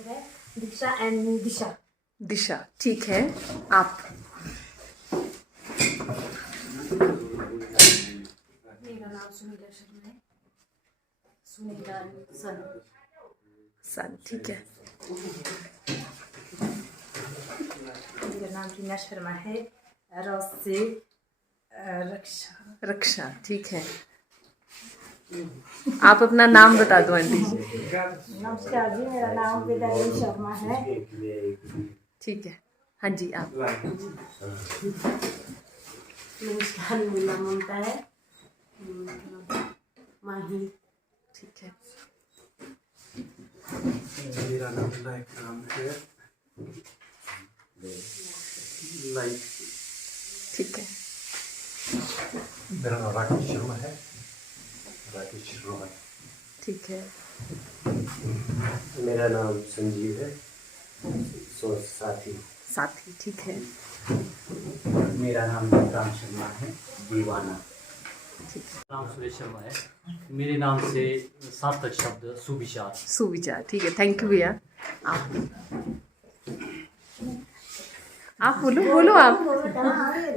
दीक्षा and दिशा। दिशा, ठीक है। आप? मेरा नाम सुनीला शर्मा है। सुनीला सन। सन, ठीक है। मेरा नाम रीना शर्मा है। रॉस से रक्षा। रक्षा, ठीक है। आप अपना नाम बता दो आंटी। नमस्कार जी, मेरा नाम विद्यादेवी शर्मा है। ठीक है। हाँ जी, आप? नमस्कार, मेरा नाम ममता है। माही। ठीक है। मेरा नाम नाम है लाइक। ठीक है। मेरा नाम राकेश शर्मा है। राकेश रोहन। ठीक है। मेरा नाम संजीव है। साथी। साथी, ठीक है। मेरा नाम राम शर्मा है। दीवाना। ठीक है। नाम सुरेश शर्मा है। मेरे नाम से सार्थक शब्द सुविचार। सुविचार, ठीक है। थैंक यू भैया। आप बोलो बोलो, आप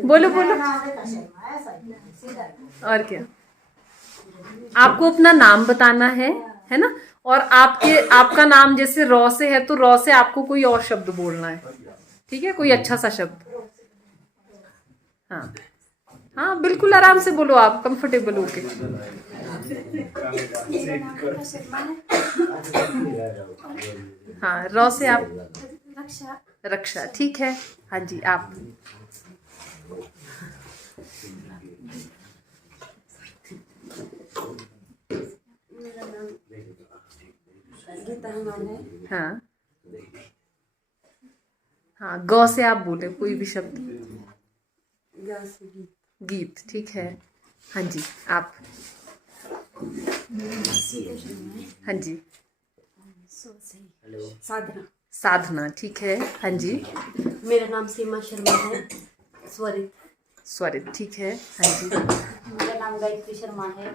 बोलो बोलो। और क्या, आपको अपना नाम बताना है ना। और आपका नाम जैसे रॉ से है तो रॉ से आपको कोई और शब्द बोलना है, ठीक है। कोई अच्छा सा शब्द। हाँ हाँ, बिल्कुल आराम से बोलो, आप कंफर्टेबल होके। हाँ, रॉ से आप? रक्षा। रक्षा, ठीक है। हाँ जी, आप? मेरा नाम गीता है। हाँ हाँ, गौ से आप बोले कोई भी शब्द। गीत, ठीक है। हाँ जी, आप? हाँ जी। साधना। साधना, ठीक है। हाँ जी। मेरा नाम सीमा शर्मा है। स्वरित। स्वरित, ठीक है। हाँ जी। मेरा नाम गायत्री शर्मा है।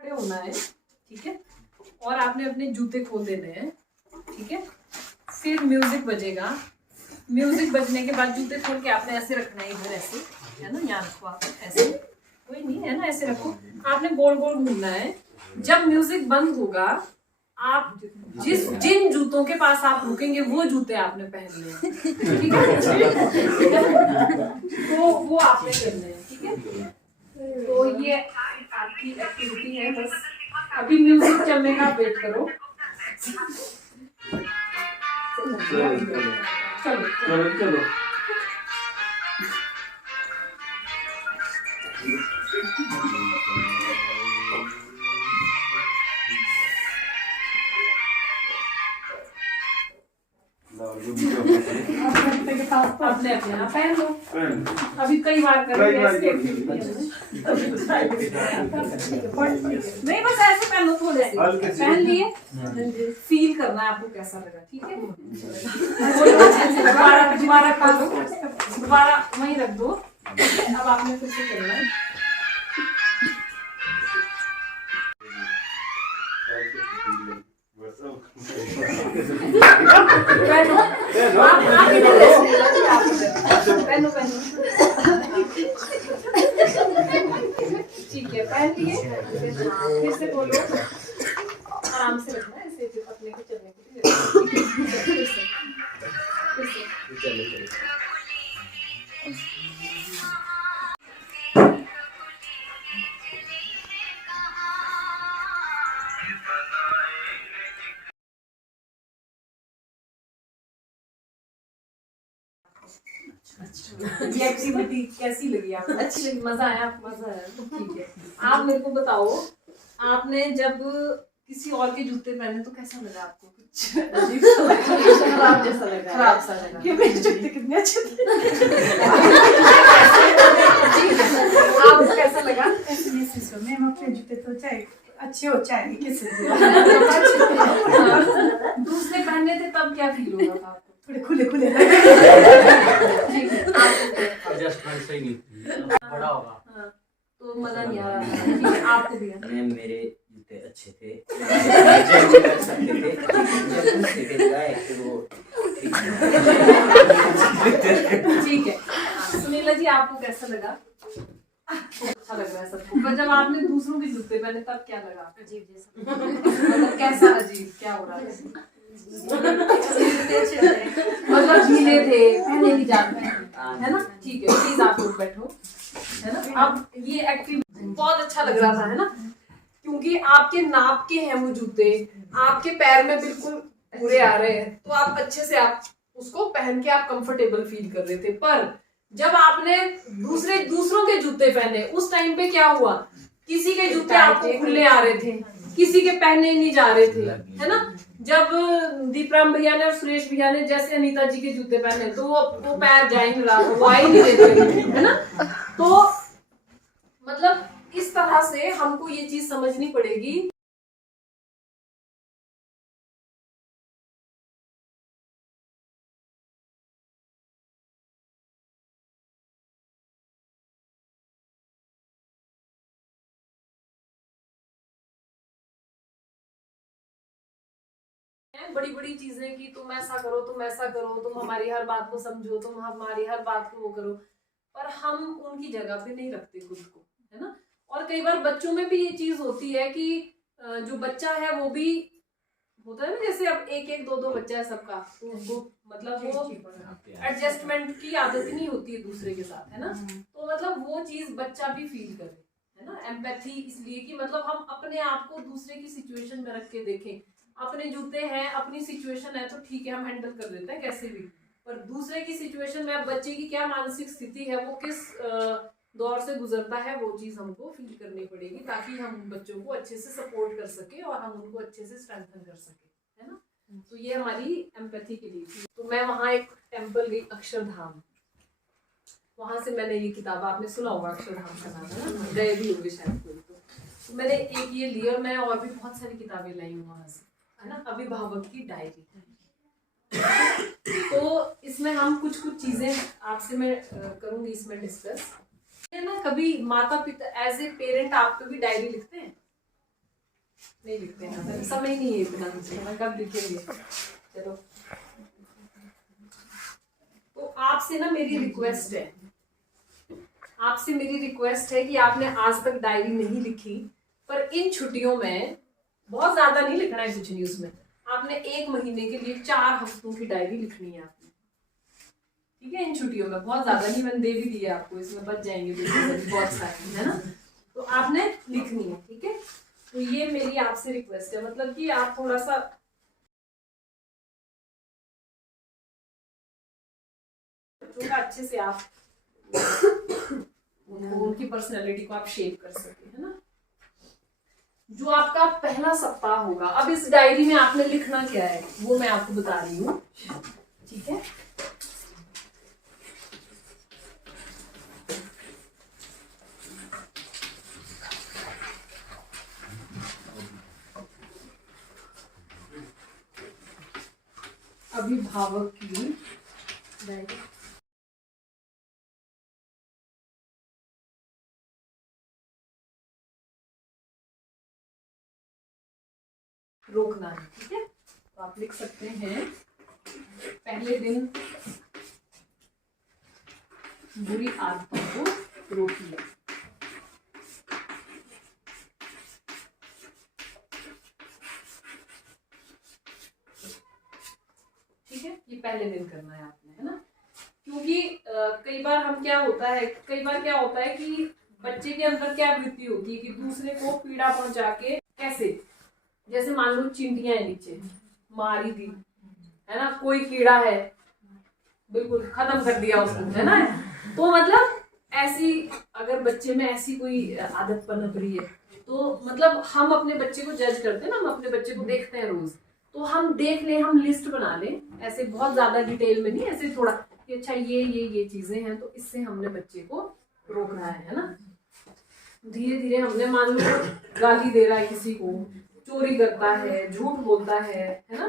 खड़े होना है, ठीक है। और आपने अपने जूते खोल देने हैं, ठीक है। फिर म्यूजिक बजेगा। म्यूजिक बजने के बाद जूते खोल के आपने ऐसे रखना है, इधर ऐसे, है ना। यहाँ रखो आप, ऐसे कोई नहीं है ना, ऐसे रखो। आपने गोल गोल घूमना है। जब म्यूजिक बंद होगा, आप जिन जूतों के पास आप रुकेंगे वो जूते आपने पहनने हैं, ठीक है। तो वो आपने करने हैं, ठीक है। तो ये आपकी एक्टिविटी है। बस अभी म्यूजिक चलने का वेट करो। चलो चलो चलो। अपने अपने आप पहन लो। अभी कई बार करेंगे ऐसी एक्टिविटी है। नहीं, बस ऐसे पहन लो, थोड़े से पहन लिए। फील करना है आपको कैसा लगा, ठीक है। दोबारा कर दो, दोबारा वहीं रख दो। अब आपने फिर से करना है। आप इधर पहनो पहनो। ठीक है, पहन लिए। फिर से बोलो, आराम से रखना है, ऐसे अपने को चलने के लिए। फिर से। ये एक्टिविटी कैसी लगी आपको? अच्छी लगी, मजा आया आपको? मजा आया, ठीक है। आप मेरे को बताओ, आपने जब किसी और के जूते पहने तो कैसा लगा आपको? कुछ अजीब सा लगा, खराब जैसा लगा, खराब सा लगा कि मेरे जूते कितने अच्छे थे। आपको कैसा लगा? मैम अपने जूते तो चाहे अच्छे हो चाहे किसी दूसरे पहनने थे तब क्या फील हो रहा था आपको? थोड़े खुले खुले एडजस्टमेंट सही नहीं थी, बड़ा होगा। तो तो मजा नहीं आ रहा था। ठीक है, आपको भी है। मैम मेरे जूते अच्छे थे, जज भी कर सकते थे, जब सेकंड का एक वो ठीक है। सुनीला जी, आपको कैसा लगा? अच्छा लग रहा है सबको, पर जब आपने दूसरों के जूते पहने तब क्या लगा? अजीब जैसा। मतलब कैसा अजीब, क्या हो रहा था? अच्छे थे। मतलब ढीले थे, पहने नहीं जाते हैं, है ना? ठीक है, प्लीज आप लोग बैठो, है ना? अब ये एक्टिव बहुत अच्छा लग रहा था, है ना? क्योंकि आपके नाप के हैं वो जूते, आपके पैर में बिल्कुल पूरे आ रहे हैं, तो आप अच्छे से आप उसको पहन के आप कंफर्टेबल फील कर रहे थे। पर जब आपने दूसरों के जूते पहने, उस टाइम पे क्या हुआ? किसी के जूते आपको खुले आ रहे थे, किसी के पहने नहीं जा रहे थे, है ना? जब दीपराम भैया ने और सुरेश भैया ने जैसे अनीता जी के जूते पहने, तो वो पैर जा ही नहीं रहा, वो आ ही नहीं देते, है ना? तो मतलब इस तरह से हमको ये चीज समझनी पड़ेगी। बड़ी बड़ी चीजें कि तुम ऐसा करो, तुम ऐसा करो, तुम हमारी हर बात को समझो, तुम हमारी हर बात को वो करो, पर हम उनकी जगह पे नहीं रखते खुद को, है ना? और कई बार बच्चों में भी ये चीज होती है कि जो बच्चा है वो भी होता है ना, जैसे अब एक दो बच्चा है सबका, तो वो मतलब वो एडजस्टमेंट की आदत ही नहीं होती है दूसरे के साथ, है ना? तो मतलब वो चीज बच्चा भी फील करे, है ना? एम्पैथी इसलिए कि मतलब हम अपने आप को दूसरे की सिचुएशन में रख के देखें। अपने जूते हैं, अपनी सिचुएशन है, तो ठीक है, हम हैंडल कर लेते हैं कैसे भी, पर दूसरे की सिचुएशन में अब बच्चे की क्या मानसिक स्थिति है, वो किस दौर से गुजरता है, वो चीज हमको फील करनी पड़ेगी, ताकि हम बच्चों को अच्छे से सपोर्ट कर सके और हम उनको अच्छे से स्ट्रेंथन कर सके, है ना? तो ये हमारी एम्पैथी के लिए थी। तो मैं वहाँ एक टेम्पल गई, अक्षरधाम, वहां से मैंने ये किताब, आपने सुना होगा अक्षरधाम का नाम, है ना? गए भी होंगे शायद कोई, तो मैंने एक ये ली, और मैं और भी बहुत सारी किताबें लाई हूँ वहां से, है ना? अभिभावक की डायरी। तो इसमें हम कुछ चीजें आपसे मैं करूंगी इसमें डिस्कस, है ना? कभी माता पिता एज ए पेरेंट आपको भी डायरी लिखते हैं? नहीं लिखते हैं, समय नहीं है इतना, मुझे कब लिखेंगे? चलो, तो आपसे ना मेरी रिक्वेस्ट है, कि आपने आज तक डायरी नहीं लिखी, पर इन छुट्टियों में बहुत ज्यादा नहीं लिखना है, कुछ नहीं उसमें, आपने 1 महीने के लिए 4 हफ्तों की डायरी लिखनी है आपने, ठीक है? इन छुट्टियों में बहुत ज्यादा नहीं, मैंने दे भी दिया आपको, इसमें बच जाएंगे बहुत सारे, है ना? तो आपने लिखनी है, ठीक है? तो ये मेरी आपसे रिक्वेस्ट है, मतलब कि आप थोड़ा सा बच्चों का अच्छे से आप उनकी पर्सनैलिटी को आप शेप कर सके, है ना? जो आपका पहला सप्ताह होगा, अब इस डायरी में आपने लिखना क्या है वो मैं आपको बता रही हूँ, ठीक है? अभिभावक की डायरी। रोकना है, ठीक है? तो आप लिख सकते हैं, पहले दिन बुरी आदतों को रोकिए। ठीक है, ये पहले दिन करना है आपने, है ना? क्योंकि कई बार क्या होता है कि बच्चे के अंदर क्या वृत्ति होती है कि दूसरे को पीड़ा पहुंचा के कैसे, जैसे मान लो चींटियां है नीचे, मारी दी, है ना? कोई कीड़ा है, बिल्कुल खत्म कर दिया उसको, है ना? तो मतलब ऐसी अगर बच्चे में ऐसी कोई आदत पनप रही है, तो मतलब हम अपने बच्चे को जज करते हैं ना, हम अपने बच्चे को देखते हैं रोज, तो हम देख लें, हम लिस्ट बना लें, ऐसे बहुत ज्यादा डिटेल में नहीं, ऐसे थोड़ा कि अच्छा ये चीजें हैं, तो इससे हमने बच्चे को रोकना है ना? धीरे धीरे हमने मान लो गाली दे रहा है किसी को, चोरी करता है, झूठ बोलता है ना?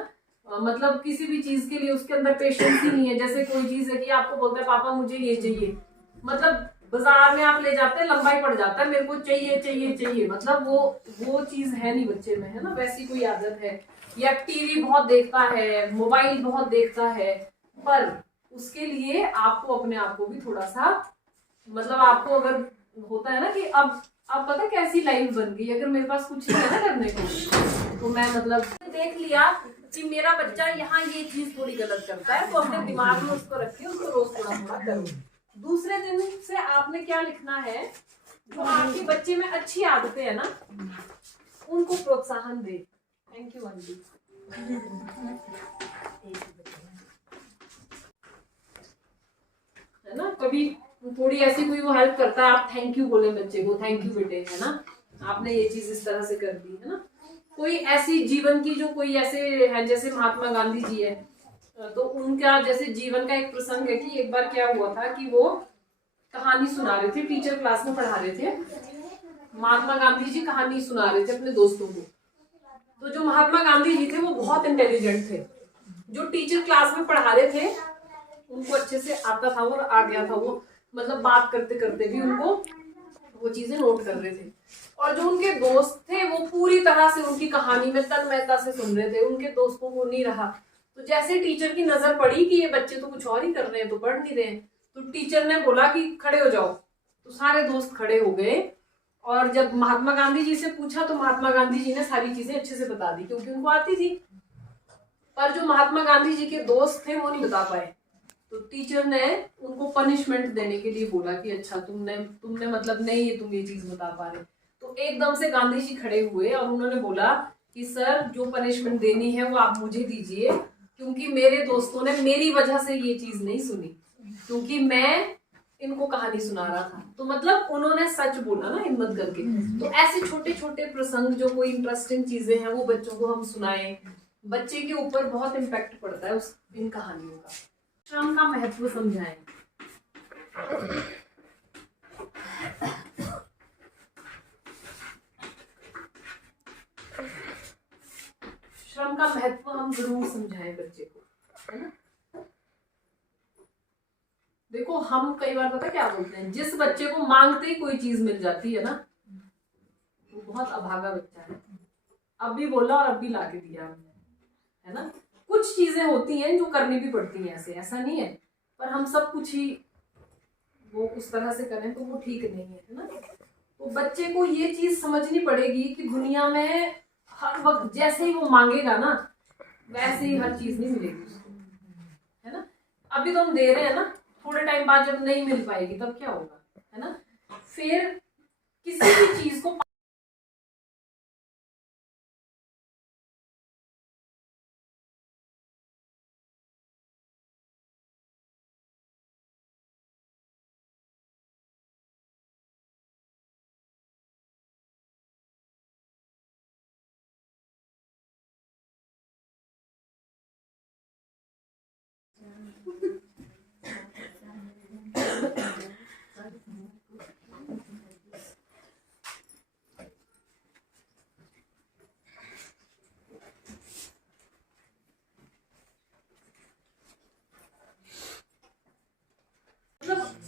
मतलब किसी भी चीज के लिए उसके अंदर पेशेंस ही नहीं है, जैसे कोई चीज है कि आपको बोलता है पापा मुझे ये चाहिए, मतलब बाजार में आप ले जाते हैं, लंबाई पड़ जाता है, मेरे को चाहिए चाहिए चाहिए, मतलब वो चीज है नहीं बच्चे में, है ना, वैसी कोई आदत है। या टीवी बहुत देखता है, मोबाइल बहुत देखता है, पर उसके लिए आपको अपने आप को भी थोड़ा सा, मतलब आपको अगर होता है ना कि अब पता कैसी लाइफ बन गई, अगर मेरे पास कुछ नहीं है ना करने को, तो मैं मतलब देख लिया कि मेरा बच्चा यहाँ ये चीज थोड़ी गलत करता है, तो अपने दिमाग में उसको रखिए, उसको रोज थोड़ा थोड़ा करो। दूसरे दिन से आपने क्या लिखना है, जो आपके बच्चे में अच्छी आदतें है ना, उनको प्रोत्साहन दे। Thank you aunty. है ना, कभी थोड़ी ऐसी कोई वो हेल्प करता है, आप थैंक यू बोले बच्चे को, थैंक यू बेटे, है ना, आपने ये चीज इस तरह से कर दी, है ना। कोई ऐसी जीवन की जो कोई ऐसे है, जैसे महात्मा गांधी जी है, तो उनका जैसे जीवन का एक प्रसंग है कि एक बार क्या हुआ था कि वो कहानी सुना रहे थे, टीचर क्लास में पढ़ा रहे थे, महात्मा गांधी जी कहानी सुना रहे थे अपने दोस्तों को। तो जो महात्मा गांधी जी थे वो बहुत इंटेलिजेंट थे, जो टीचर क्लास में पढ़ा रहे थे उनको अच्छे से आता था और आ गया था, वो मतलब बात करते करते भी उनको वो चीजें नोट कर रहे थे। और जो उनके दोस्त थे वो पूरी तरह से उनकी कहानी में तन्मयता से सुन रहे थे, उनके दोस्तों को नहीं रहा। तो जैसे टीचर की नजर पड़ी कि ये बच्चे तो कुछ और ही कर रहे हैं, तो पढ़ नहीं रहे, तो टीचर ने बोला कि खड़े हो जाओ, तो सारे दोस्त खड़े हो गए। और जब महात्मा गांधी जी से पूछा तो महात्मा गांधी जी ने सारी चीजें अच्छे से बता दी, क्योंकि उनको आती थी। पर जो महात्मा गांधी जी के दोस्त थे वो नहीं बता पाए, तो टीचर ने उनको पनिशमेंट देने के लिए बोला कि अच्छा तुमने मतलब नहीं ये तुम ये चीज बता पा रहे। तो एकदम से गांधी जी खड़े हुए और उन्होंने बोला कि सर जो पनिशमेंट देनी है वो आप मुझे दीजिए, क्योंकि मेरे दोस्तों ने मेरी वजह से ये चीज नहीं सुनी, क्योंकि मैं इनको कहानी सुना रहा था। तो मतलब उन्होंने सच बोला ना, हिम्मत करके। तो ऐसे छोटे छोटे प्रसंग, जो कोई इंटरेस्टिंग चीजें हैं वो बच्चों को हम सुनाएं, बच्चे के ऊपर बहुत इम्पैक्ट पड़ता है उस इन कहानियों का। श्रम का महत्व समझाएं। श्रम का महत्व हम जरूर समझाएं बच्चे को, है ना। देखो हम कई बार पता क्या बोलते हैं, जिस बच्चे को मांगते ही कोई चीज मिल जाती है ना, वो बहुत अभागा बच्चा है। अब भी बोला और अब भी लाके दिया हमने, है ना। कुछ चीजें होती हैं जो करनी भी पड़ती हैं, ऐसा नहीं है, पर हम सब कुछ ही वो उस तरह से करें तो वो ठीक नहीं है ना। तो बच्चे को ये चीज समझनी पड़ेगी कि दुनिया में हर वक्त जैसे ही वो मांगेगा ना, वैसे ही हर चीज नहीं मिलेगी उसको, है ना। अभी तो हम दे रहे हैं ना, थोड़े टाइम बाद जब नहीं मिल पाएगी तब क्या होगा, है ना। फिर किसी भी चीज को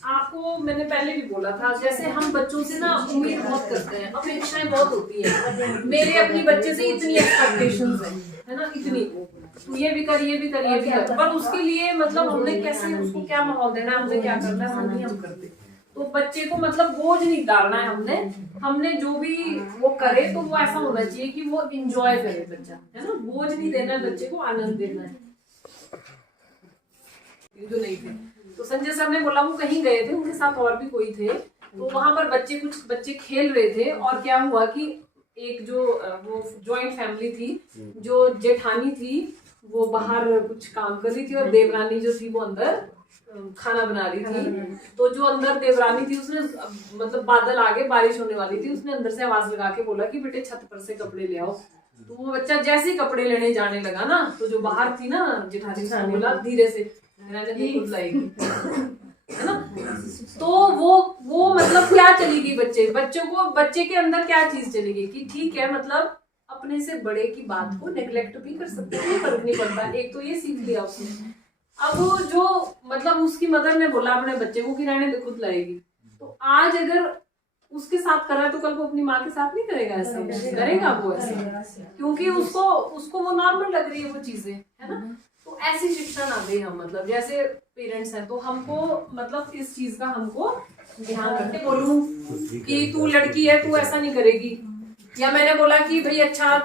आपको मैंने पहले भी बोला था, जैसे हम बच्चों से ना उम्मीद बहुत करते हैं, अपेक्षाएं बहुत होती है। मेरे अपने बच्चे से इतनी एक्सपेक्टेशंस है ना, इतनी तो ये भी कर, ये भी कर, ये भी कर, पर उसके लिए मतलब हमने कैसे उसको क्या माहौल देना है, हमने क्या करना है, हम नहीं हम करते। तो बच्चे को मतलब बोझ नहीं डालना है हमने जो भी वो करे तो वो ऐसा होना चाहिए कि वो इंजॉय करे बच्चा, है ना। बोझ नहीं देना है बच्चे को, आनंद देना है। जो नहीं थे तो संजय सर ने बोला वो कहीं गए थे, उनके साथ और भी कोई थे, तो वहां पर कुछ बच्चे खेल रहे थे। और क्या हुआ कि एक जो वो जॉइंट फैमिली थी, जो जेठानी थी वो बाहर कुछ काम कर रही थी और देवरानी जो थी वो अंदर खाना बना रही थी। तो जो अंदर देवरानी थी उसने मतलब बादल आ गए, बारिश होने वाली थी, उसने अंदर से आवाज लगा के बोला कि बेटे छत पर से कपड़े ले आओ। तो वो बच्चा जैसे ही कपड़े लेने जाने लगा ना, तो जो बाहर थी ना जेठानी ने बोला धीरे से खुद लाएगी, है ना। तो वो मतलब क्या चली गई बच्चे के अंदर क्या चीज चली गई कि ठीक है, मतलब अपने से बड़े की बात को नेग्लेक्ट भी कर सकते हैं, फर्क नहीं पड़ता। एक तो ये सीख लिया उसने। अब जो मतलब उसकी मदर ने बोला अपने बच्चे को कि रहने दे खुद लाएगी, तो आज अगर उसके साथ कर रहा है तो कल को अपनी माँ के साथ नहीं करेगा, ऐसा करेगा वो ऐसे, क्योंकि उसको वो नॉर्मल लग रही है वो चीजें, है ना। तो ऐसी शिक्षा ना दे हम, मतलब जैसे पेरेंट्स हैं तो हमको मतलब इस चीज का हमको ध्यान रखते। बोलूं कि तू लड़की है तू ऐसा नहीं करेगी, या मैंने बोला कि भाई अच्छा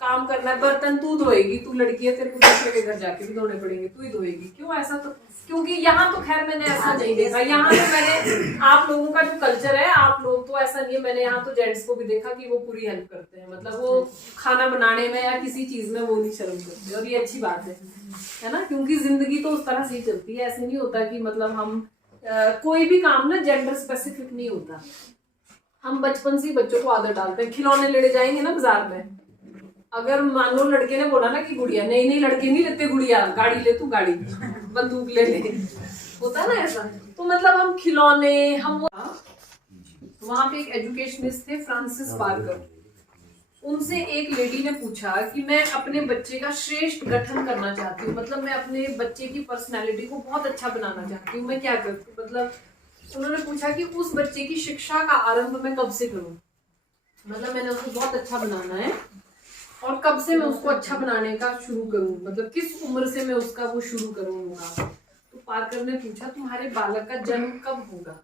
काम करना है, बर्तन तू धोएगी, तू लड़की है तेरे को दूसरे के घर जाके भी धोने पड़ेंगे, तू ही धोएगी, क्यों ऐसा। तो क्योंकि यहाँ तो खैर मैंने ऐसा नहीं देखा, यहाँ तो मैंने आप लोगों का जो कल्चर है, आप लोग तो ऐसा नहीं है, मैंने यहाँ तो जेंट्स को भी देखा कि वो पूरी हेल्प करते हैं, मतलब वो खाना बनाने में या किसी चीज में वो नहीं शर्म करते, और ये अच्छी बात है ना, क्योंकि जिंदगी तो उस तरह से ही चलती है। ऐसे नहीं होता कि मतलब हम कोई भी काम ना जेंडर स्पेसिफिक नहीं होता। हम बचपन से ही बच्चों को आदत डालते हैं, खिलौने लेने जाएंगे ना बाजार में, अगर मान लो लड़के ने बोला ना कि गुड़िया, नहीं लड़के नहीं लेते गुड़िया, गाड़ी ले तू, गाड़ी बंदूक ले, होता है ना ऐसा। तो मतलब हम खिलौने हम वहां पे एक एजुकेशनिस्ट थे फ्रांसिस पार्कर, उनसे एक लेडी ने पूछा कि मैं अपने बच्चे का श्रेष्ठ गठन करना चाहती हूँ, मतलब मैं अपने बच्चे की पर्सनैलिटी को बहुत अच्छा बनाना चाहती हूँ, मैं क्या करूँ। मतलब उन्होंने पूछा कि उस बच्चे की शिक्षा का आरंभ मैं कब से करूँ, मतलब मैंने उसको बहुत अच्छा बनाना है और कब से मैं उसको अच्छा बनाने का शुरू करूँ, मतलब किस उम्र से मैं उसका वो शुरू करूँगा। तो पार्कर ने पूछा तुम्हारे बालक का जन्म कब होगा।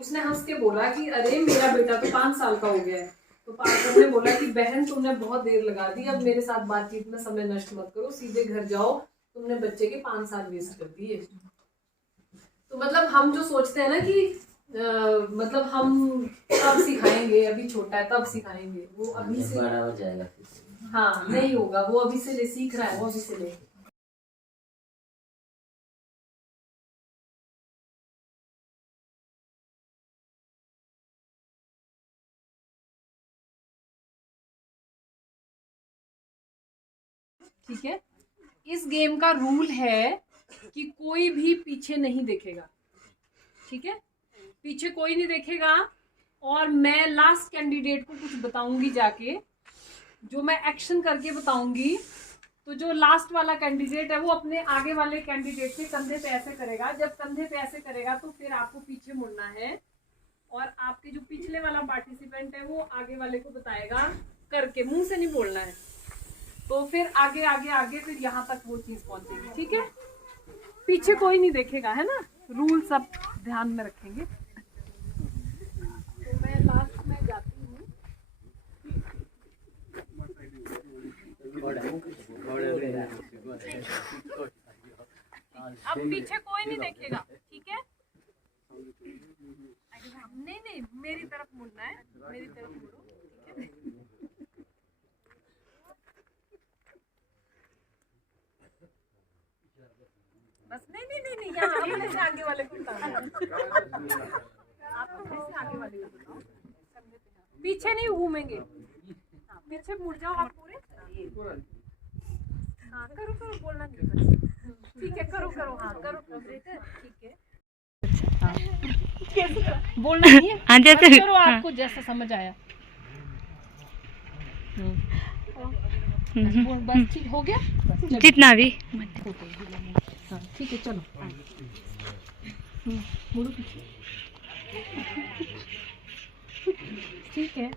उसने हंस के बोला कि अरे मेरा बेटा तो 5 साल का हो गया है। तो पार्कर ने बोला कि बहन तुमने बहुत देर लगा दी, अब मेरे साथ बातचीत में समय नष्ट मत करो, सीधे घर जाओ, तुमने बच्चे के 5 साल वेस्ट कर दिए। तो मतलब हम जो सोचते हैं ना कि मतलब हम तब सिखाएंगे, अभी छोटा है तब सिखाएंगे, वो अभी से बड़ा हो जाएगा, हाँ नहीं होगा, वो अभी से ले सीख रहा है, वो अभी से ले। ठीक है, इस गेम का रूल है कि कोई भी पीछे नहीं देखेगा, ठीक है, पीछे कोई नहीं देखेगा। और मैं लास्ट कैंडिडेट को कुछ बताऊंगी जाके, जो मैं एक्शन करके बताऊंगी, तो जो लास्ट वाला कैंडिडेट है वो अपने आगे वाले कैंडिडेट के कंधे पे ऐसे करेगा, जब कंधे पे ऐसे करेगा तो फिर आपको पीछे मुड़ना है, और आपके जो पिछले वाला पार्टिसिपेंट है वो आगे वाले को बताएगा करके, मुंह से नहीं बोलना है। तो फिर आगे आगे आगे फिर यहाँ तक वो चीज पहुंचेगी, ठीक है। पीछे कोई नहीं देखेगा, है ना, रूल सब ध्यान में रखेंगे। तो मैं लास्ट में जाती हूँ। अब पीछे कोई नहीं देखेगा, ठीक है। नहीं मेरी तरफ मुड़ना है, मेरी तरफ मुड़ो, ठीक है। बस नहीं यहाँ अपने से आगे वाले को बताओ, आप अपने से आगे वाले को बताओ, पीछे नहीं घूमेंगे, पीछे मुड़ जाओ आप पूरे। हाँ करो बोलना नहीं, ठीक है करो हाँ करो, ठीक है बोलना नहीं है, हाँ जैसे करो आपको जैसा समझ आया। बस ठीक हो गया, जितना भी। हाँ ठीक है चलो मुड़ो पीछे, ठीक है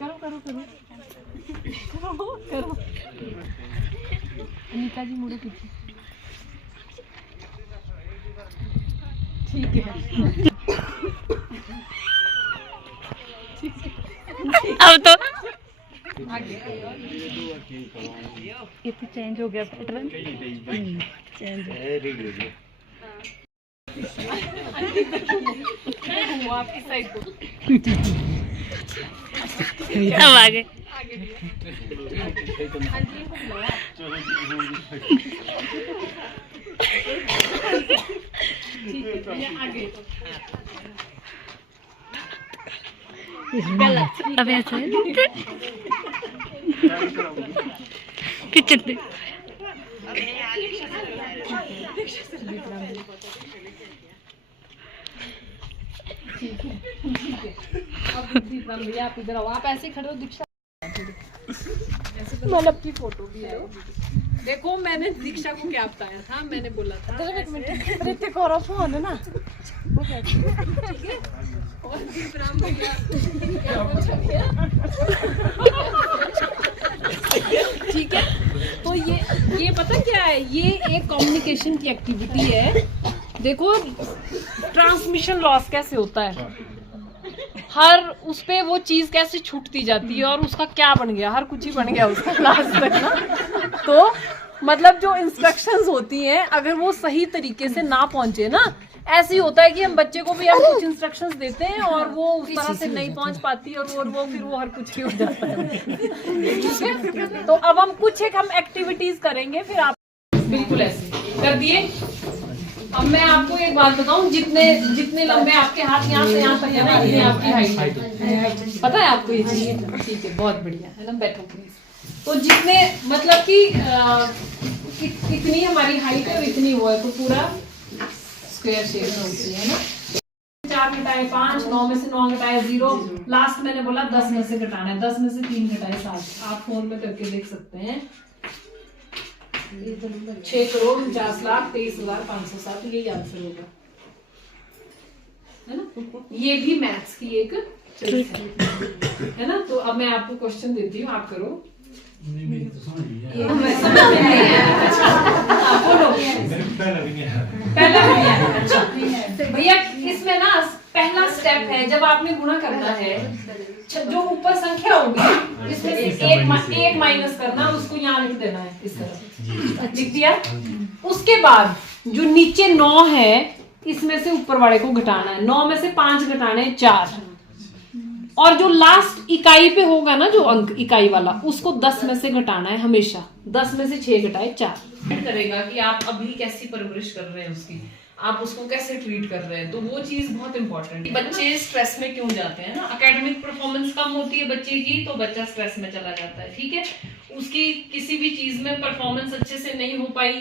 करो अनिका जी मुड़ो पीछे, ठीक है अब तो आगे ये तो चेंज हो गया पैटर्न, चेंज वो आपकी साइड को अब आगे ठीक है आगे अब ऐसे किचन भैया आप इधर आओ, आप ऐसे खड़े हो दीक्षा, मतलब की फोटो भी है। देखो मैंने दीक्षा को क्या बताया था, मैंने बोला था ऋतिक और फोन है ना। ठीक है। और दीपराम भैया क्या बोल रहे हैं? ठीक है। तो ये पता क्या है, ये एक कम्युनिकेशन की एक्टिविटी है। देखो ट्रांसमिशन लॉस कैसे होता है, हर उस पे वो चीज कैसे छूटती जाती है और उसका क्या बन गया, हर कुछ ही बन गया उसका लास्ट तक ना। तो मतलब जो इंस्ट्रक्शंस होती हैं अगर वो सही तरीके से ना पहुंचे ना, ऐसे ही होता है कि हम बच्चे को भी हम कुछ इंस्ट्रक्शंस देते हैं और वो उस तरह से नहीं पहुंच पाती और वो फिर वो हर कुछ ही हो जाता है। ठीक है। तो अब हम एक्टिविटीज करेंगे, फिर आप बिल्कुल ऐसे कर दिए। अब मैं आपको एक बात बताऊं, जितने लंबे आपके हाथ यहाँ से यहाँ तक है ना, इतनी आपकी हाइट है। पता है आपको ये चीज? ठीक है, बहुत बढ़िया है ना। बैठो प्लीज। तो जितने मतलब कि इतनी हमारी हाइट है और इतनी वो है, तो पूरा स्क्वायर शेप में होती है ना। 4 घटाए 5, 9 में से 9 घटाए 0, लास्ट मैंने बोला 10 में से घटाना है, 10 में से 3 घटाए 7। आप फोन में करके देख सकते हैं। 6,49,23,507 यही आंसर होगा, है ना। ये भी मैथ्स की एक ट्रिक है ना। तो अब मैं आपको क्वेश्चन देती हूँ, आप करो। मेरी तो समझ नहीं है। समझ में नहीं आया। बोलो। पहला भी है। अच्छा भैया, इसमें ना पहला स्टेप है, जब आपने गुणा करना है, जो ऊपर संख्या होगी इसमें से एक माइनस करना, उसको यहाँ लिख देना है इस तरह। लिख दिया। उसके बाद जो नीचे 9 है, इसमें से ऊपर वाले को घटाना है। 9 में से 5 घटाने 4, और जो लास्ट इकाई पे होगा ना जो अंक इकाई वाला, उसको 10 में से घटाना है हमेशा। 10 में से 6 घटाए 4 करेगा कि आप अभी कैसी परवरिश कर रहे हैं उसकी, आप उसको कैसे ट्रीट कर रहे हैं। तो वो चीज बहुत इंपॉर्टेंट है। बच्चे स्ट्रेस में क्यों जाते हैं ना, एकेडमिक परफॉर्मेंस कम होती है बच्चे की, तो बच्चा स्ट्रेस में चला जाता है। ठीक है। उसकी किसी भी चीज में परफॉर्मेंस अच्छे से नहीं हो पाई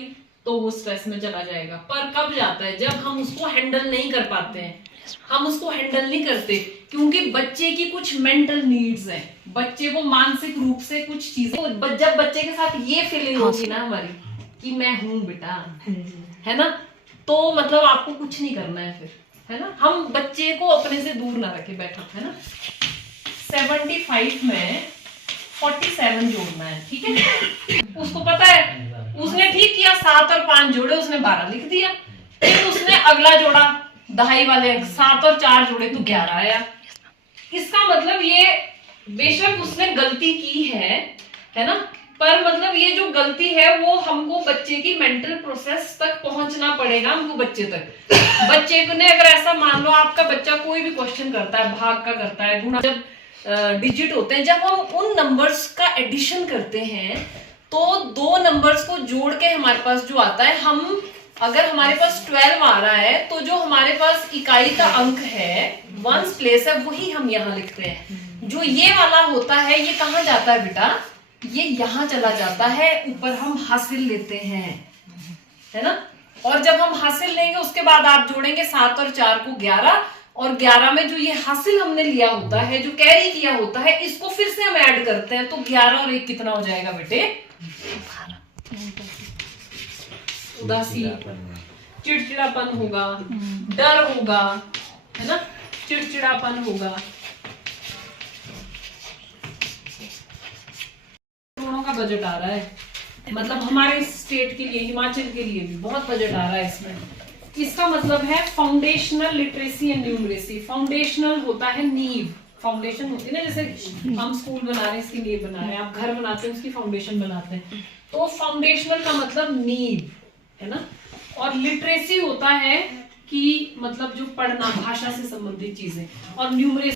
तो वो स्ट्रेस में चला जाएगा। पर कब जाता है? जब हम उसको हैंडल नहीं कर पाते हैं। हम उसको हैंडल नहीं करते क्योंकि बच्चे की कुछ मेंटल नीड्स हैं, बच्चे को मानसिक रूप से कुछ चीजें, जब बच्चे के साथ ये फीलिंग होगी ना हमारी कि मैं हूं बेटा, है ना, तो मतलब आपको कुछ नहीं करना है फिर, है ना। हम बच्चे को अपने से दूर ना रखे बैठो, है ना। 75 में 47 जोड़ना है। ठीक है। उसको पता है, उसने ठीक किया, 7 और 5 जोड़े, उसने 12 लिख दिया। फिर उसने अगला जोड़ा, दहाई वाले अंक 7 और 4 जोड़े तो 11 आया। इसका मतलब ये बेशक उसने गलती की है ना, पर मतलब ये जो गलती है वो हमको बच्चे की मेंटल प्रोसेस तक पहुंचना पड़ेगा, हमको बच्चे तक। बच्चे को ने अगर ऐसा मान लो, आपका बच्चा कोई भी क्वेश्चन करता है, भाग का करता है, गुणा, जब डिजिट होते हैं, जब हम उन नंबर्स का एडिशन करते हैं तो 2 नंबर्स को जोड़ के हमारे पास जो आता है, हम अगर हमारे पास 12 आ रहा है तो जो हमारे पास इकाई का अंक है, वंस प्लेस है, वही हम यहाँ लिखते हैं। जो ये वाला होता है ये कहाँ जाता है बेटा? ये यहाँ चला जाता है, ऊपर हम हासिल लेते हैं, है ना। और जब हम हासिल लेंगे उसके बाद आप जोड़ेंगे 7 और 4 को 11, और 11 में जो ये हासिल हमने लिया होता है, जो कैरी किया होता है, इसको फिर से हम ऐड करते हैं, तो 11 और 1 कितना हो जाएगा बेटे? उदासी, चिड़चिड़ापन होगा, डर होगा, है ना, चिड़चिड़ापन होगा। करोड़ों का बजट आ रहा है, मतलब हमारे स्टेट के लिए, हिमाचल के लिए भी बहुत बजट आ रहा है इसमें। इसका मतलब है foundational literacy and numeracy. Foundational होता है नींव, फाउंडेशन होती है ना, जैसे हम स्कूल बना रहे हैं, इसकी नींव बना रहे हैं, आप घर बनाते हैं उसकी फाउंडेशन बनाते हैं। तो फाउंडेशनल का मतलब नींव, है ना। और लिटरेसी होता है कि मतलब जो पढ़ना, भाषा से संबंधित चीजें, और न्यूमरेसी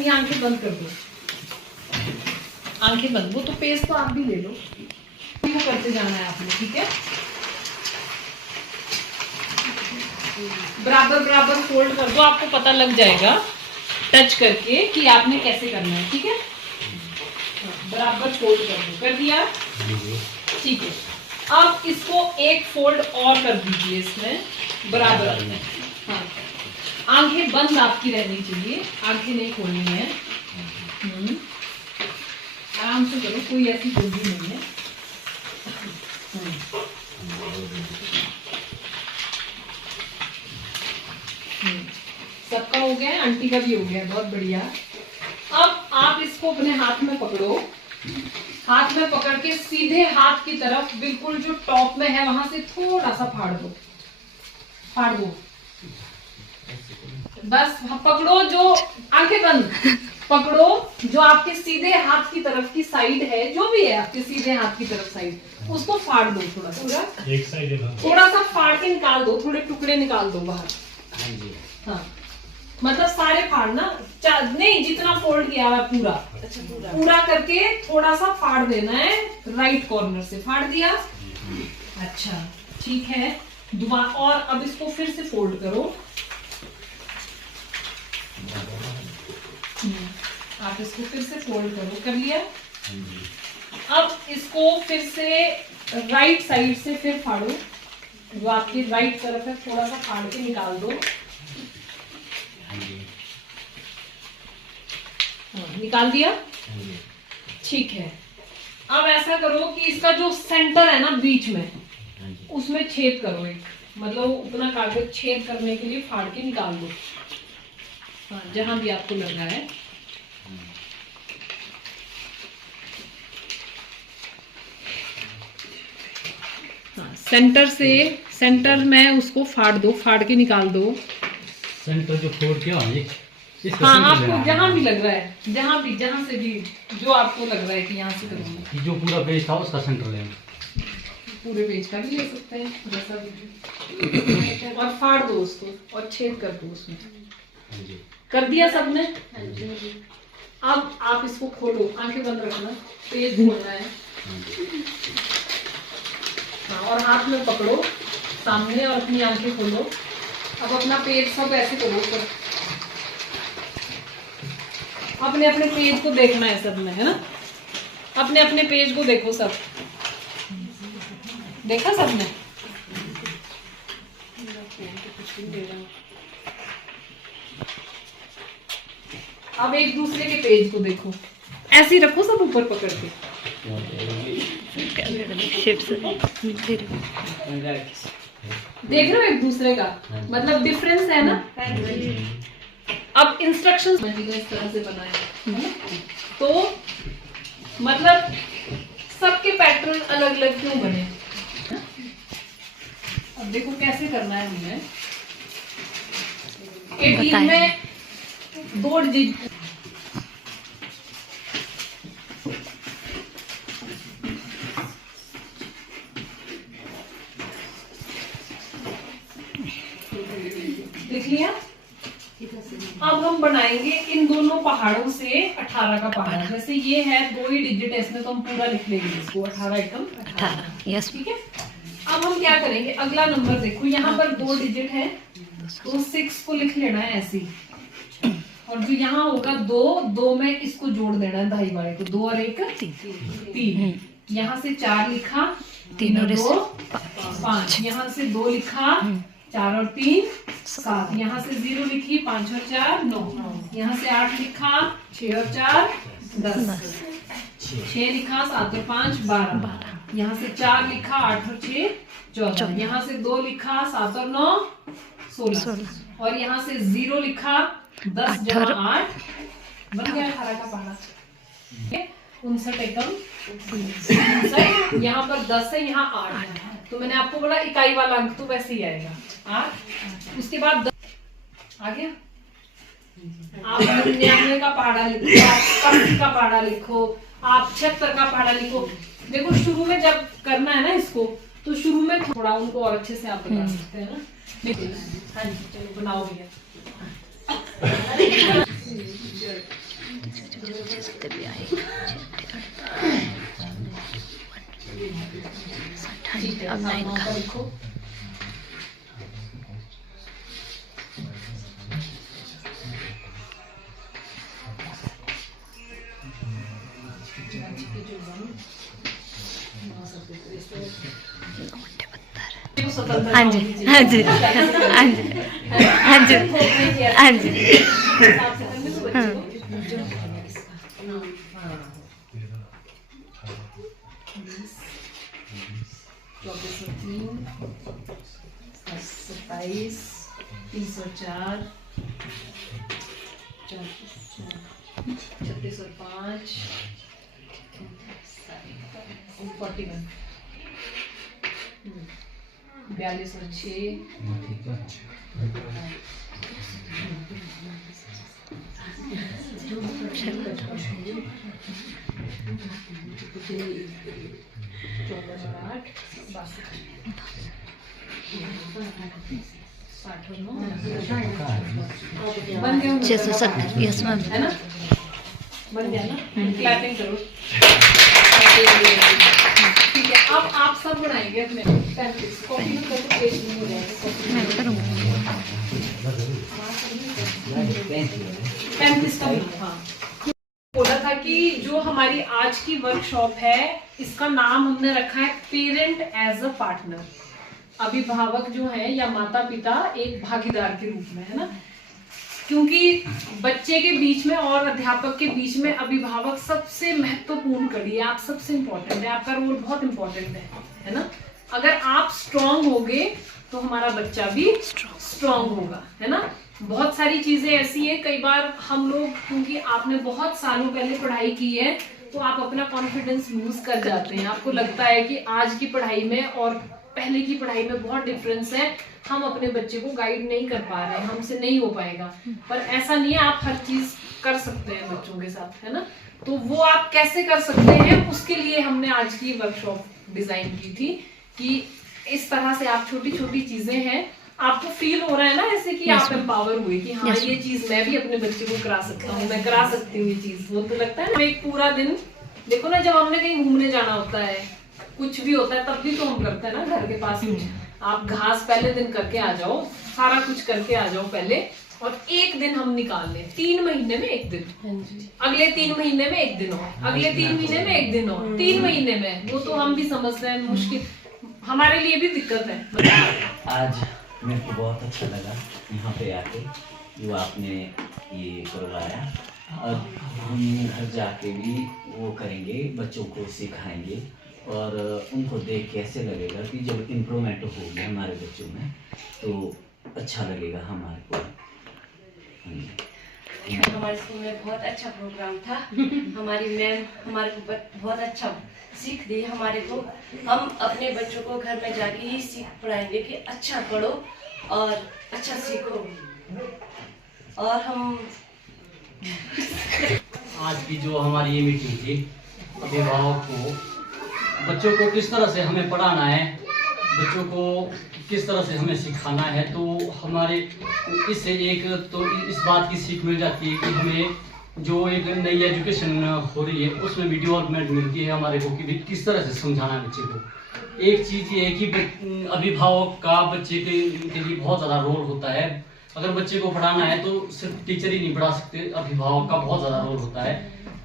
अपनी आंखें बंद कर दो, आंखें बंद। वो तो पेज तो आप भी ले लो, वो करते जाना है आपने, ठीक है। बराबर बराबर फोल्ड कर दो, आपको पता लग जाएगा टच करके कि आपने कैसे करना है, ठीक है। बराबर फोल्ड कर दो, कर दिया, ठीक है। अब इसको एक फोल्ड और कर दीजिए इसमें बराबर में। हाँ, आंखें बंद आपकी रहनी चाहिए, आंखें नहीं खोलनी है। आराम से करो, कोई ऐसी जल्दी नहीं है। सबका हो गया है, आंटी का भी हो गया, बहुत बढ़िया। अब आप इसको अपने हाथ में पकड़ो, हाथ में पकड़ के सीधे हाथ की तरफ बिल्कुल जो टॉप में है वहां से थोड़ा सा फाड़ दो, फाड़ दो बस। पकड़ो, जो आंखें बंद, पकड़ो जो आपके सीधे हाथ की तरफ की साइड है, जो भी है आपके सीधे हाथ की तरफ साइड, उसको फाड़ दो थोड़ा सा, एक साइड थोड़ा सा फाड़ के निकाल दो, थोड़े टुकड़े निकाल दो बाहर। हाँ, मतलब सारे फाड़ना नहीं, जितना फोल्ड किया है पूरा, पूरा करके थोड़ा सा फाड़ देना है, राइट कॉर्नर से फाड़ दिया। अच्छा, ठीक है। दोबारा, और अब इसको फिर से फोल्ड करो। आप इसको फिर से फोल्ड करो, कर लिया। अब इसको फिर से राइट साइड से फिर फाड़ो, जो आपकी राइट तरफ है थोड़ा सा फाड़ के निकाल दो। निकाल दिया, ठीक है। अब ऐसा करो कि इसका जो सेंटर है ना बीच में, उसमें छेद करो एक, मतलब उतना कागज छेद करने के लिए फाड़ के निकाल दो। हाँ, जहां भी आपको लग रहा है। हाँ, सेंटर से, सेंटर में उसको फाड़ दो, फाड़ के निकाल दो। सेंटर जो फोड़ के हाँ, आपको जहां भी लग रहा है, जहां से भी जो आपको लग रहा है कि यहाँ से करूँगी। जो पूरा पेज था उसका सेंटर लेना, पूरे पेज का भी ले सकते हैं, जैसा भी। और फाड़ दो उसको और छेद कर दो उसमें। कर दिया सबने? अब आप इसको खोलो, आंखें बंद रखना, पेज खोलना है। हाँ, और हाथ में पकड़ो सामने और अपनी आंखें खोलो। अब अपना पेज सब ऐसे करो, अपने अपने पेज को देखना है सब में, है ना। अपने अपने पेज को देखो, सब देखा सबने? अब एक दूसरे के पेज को देखो, ऐसे ही रखो सब ऊपर पकड़ के। देख रहे हो एक दूसरे का, मतलब डिफरेंस है ना। अब इंस्ट्रक्शंस इस तरह से बनाए, तो मतलब सबके पैटर्न अलग अलग क्यों बने। अब देखो कैसे करना है हमें। बीच में 2 डिजिट लिख लिया। अब हम बनाएंगे इन दोनों पहाड़ों से 18 का पहाड़। जैसे ये है 2 ही डिजिट है इसमें, तो हम पूरा लिख लेंगे इसको 18 एकम 18। यस, ठीक है। अब हम क्या करेंगे, अगला नंबर देखो, यहाँ पर 2 डिजिट है, तो 6 को लिख लेना है ऐसे, और जो यहाँ होगा 2 में इसको जोड़ देना है दाई बाएं को, 2 और 1 3। यहाँ से 4 लिखा, 3 और 2 5। यहाँ से 2 लिखा, 4 और 3 7। यहाँ से 0 लिखी, 5 और 4 9। यहाँ से 8 लिखा, 6 और 4 10। 6 लिखा, 7 और 5 12। यहाँ से 4 लिखा, 8 और 6 14। यहाँ से 2 लिखा, 7 और 9 16। और यहाँ से 0 लिखा, 10 जमा 8 बन गया 18 का पहाड़ा। 59 एकम 59। यहाँ पर 10 है, यहाँ 8 है, तो मैंने आपको बोला इकाई वाला अंक तो वैसे ही आएगा 8। उसके बाद 10 आ गया। आप 99 का पहाड़ा लिखो, आप 80 का पहाड़ा लिखो, आप 76 का पहाड़ा लिखो। देखो शुरू में जब करना है ना इसको, तो शुरू में थोड़ा उनको और अच्छे से आप बता सकते हैं ना। हाँ जी, चलो बनाओ भैया। अब 9 का लिखो। हाँ जी हाँ जी हाँ जी हाँ जी हाँ जी हाँ। 27, 304, 36 और 5, 41, 42 और 6, बन गया 670 यस मैम है ना? बन गया ना? क्लैपिंग करो। ठीक है, अब आप सब बनाएंगे अपने 35 कॉपी में करके पेज में हो जाएगा। मैं करूँगी 35 का हाँ। बोला था कि जो हमारी आज की वर्कशॉप है इसका नाम हमने रखा है पेरेंट एज अ पार्टनर। अभिभावक जो है या माता पिता एक भागीदार के रूप में, है ना? क्योंकि बच्चे के बीच में और अध्यापक के बीच में अभिभावक सबसे महत्वपूर्ण कड़ी है। आप सबसे इम्पोर्टेंट है, आपका रोल बहुत इम्पोर्टेंट है ना? अगर आप स्ट्रांग होगे तो हमारा बच्चा भी स्ट्रांग होगा, है ना? बहुत सारी चीजें ऐसी है, कई बार हम लोग क्योंकि आपने बहुत सालों पहले पढ़ाई की है तो आप अपना कॉन्फिडेंस लूज कर जाते हैं। आपको लगता है कि आज की पढ़ाई में और पहले की पढ़ाई में बहुत डिफरेंस है, हम अपने बच्चे को गाइड नहीं कर पा रहे हैं, हमसे नहीं हो पाएगा। पर ऐसा नहीं है, आप हर चीज कर सकते हैं बच्चों के साथ, है ना? तो वो आप कैसे कर सकते हैं, उसके लिए हमने आज की वर्कशॉप डिजाइन की थी कि इस तरह से आप छोटी छोटी चीजें हैं, आपको फील हो रहा है ना ऐसे कि आप एम्पावर हुए कि हाँ ये चीज मैं भी अपने बच्चे को करा सकता हूँ, मैं करा सकती हूँ ये चीज। वो तो लगता है ना, एक पूरा दिन देखो ना, जब हमने कहीं घूमने जाना होता है, कुछ भी होता है, तब भी तो हम करते हैं ना घर के पास में। आप घास पहले दिन करके आ जाओ, सारा कुछ करके आ जाओ पहले, और एक दिन हम निकाल लें, 3 महीने में एक दिन, अगले 3 महीने में एक दिन हो, अगले 3 महीने में एक दिन हो, 3 महीने में, वो तो हम भी समझते हैं मुश्किल, हमारे लिए भी दिक्कत है। आज मेरे को बहुत अच्छा लगा यहाँ पे आके जो आपने ये करवाया। अब हम घर जाके भी वो करेंगे, बच्चों को सिखाएंगे और उनको देख के ऐसे लगेगा कि जब इम्प्रूवमेंट होगी हमारे बच्चों में तो अच्छा लगेगा हमारे को। हमारे स्कूल में बहुत अच्छा प्रोग्राम था। हमारी मैम हमारे को बहुत अच्छा सीख दी हमारे को। हम अपने बच्चों को घर में जाके ही सीख पढ़ाएंगे कि अच्छा पढ़ो और अच्छा सीखो। और हम आज की जो हमारी ये मीटिंग थी, अभिभावक को बच्चों को किस तरह से हमें पढ़ाना है, बच्चों को किस तरह से हमें सिखाना है, तो हमारे इससे एक तो इस बात की सीख मिल जाती है कि हमें जो एक नई एजुकेशन हो रही है उसमें भी डेवलपमेंट मिलती है हमारे को कि भी किस तरह से समझाना है बच्चे को। एक चीज़ ये है कि अभिभावक का बच्चे के लिए बहुत ज़्यादा रोल होता है। अगर बच्चे को पढ़ाना है तो सिर्फ टीचर ही नहीं पढ़ा सकते, अभिभावक का बहुत ज़्यादा रोल होता है।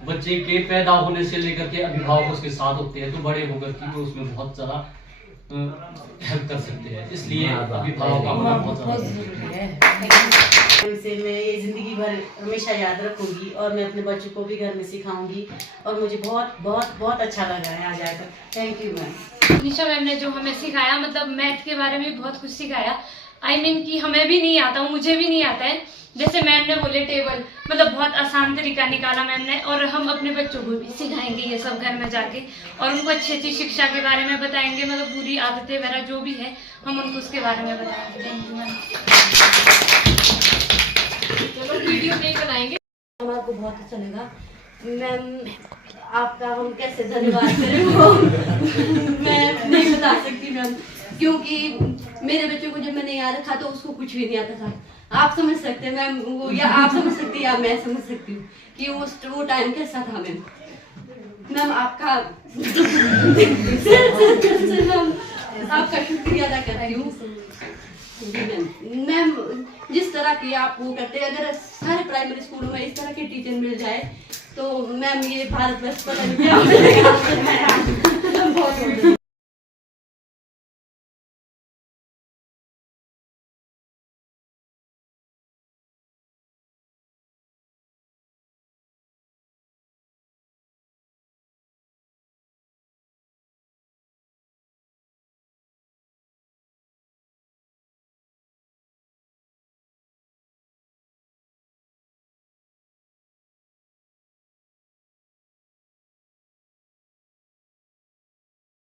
बच्चे के पैदा होने से लेकर के अभिभावक उसके साथ होते हैं, तो बड़े होकर के वो उसमें बहुत ज़्यादा हेल्प कर सकते हैं। इसलिए अभिभावक का होना बहुत ज़्यादा जरूरी है। से मैं ये ज़िंदगी भर हमेशा याद रखूंगी और मैं अपने बच्चों को भी घर में सिखाऊंगी और मुझे बहुत बहुत बहुत अच्छा लगा है आज आकर। Thank you ma'am. Nisha ma'am ने जो हमें सिखाया, मतलब मैथ के बारे में बहुत कुछ सिखाया। I mean कि हमें भी नहीं आता, मुझे भी नहीं आता है। जैसे मैम ने बोले टेबल, मतलब बहुत आसान तरीका निकाला मैम ने, और हम अपने बच्चों को भी सिखाएंगे ये सब घर में जाके, और उनको अच्छी अच्छी शिक्षा के बारे में बताएंगे, मतलब बुरी आदतें वगैरह जो भी है हम उनको उसके बारे में बताएंगे। Thank you ma'am. चलो वीडियो नहीं बनाएंगे। हमारे को बहुत अच्छा लगा मैम, आपका हम कैसे धन्यवाद करें वो मैं नहीं बता सकती मैम। क्योंकि मेरे बच्चों को जब मैंने यहाँ रखा तो उसको कुछ भी नहीं आता था। आप समझ सकते हैं मैम, वो या आप समझ सकती हैं या मैं समझ सकती हूँ कि वो टाइम कैसा था मैम। मैम आपका आपका शुक्रिया अदा करती हूँ मैम। जिस तरह की आप वो करते हैं, अगर सारे प्राइमरी स्कूलों में इस तरह के टीचर मिल जाए तो मैम ये भारतवर्ष पता नहीं क्या हो जाएगा। बहुत